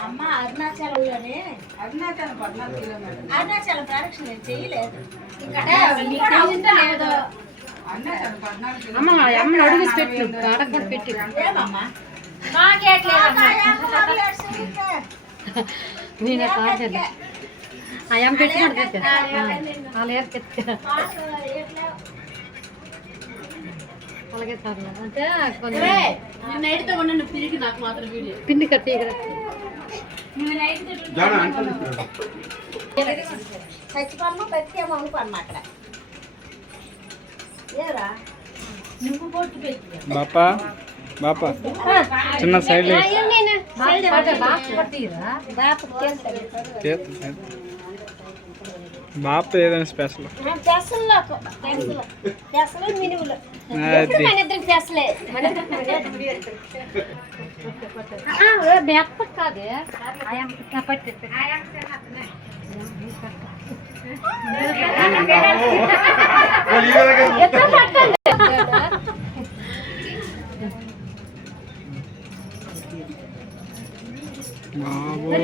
అమ్మ అరుణాచలంలోనే అరుణాచలం ప్రదక్షిణ నేను చేయలేదు. అలాగే సార్ అంటే పిండి కట్టి చచ్చిపోమ్మ బతికేమో అనుకోమ్మ అక్కడ ఏరా నువ్వు పొట్టు పెట్టి బాపా బాపా చిన్న సైడ్ బాప ఏదైనా స్పెషల్ మినుములు కాదే పట్టి బాబోయ్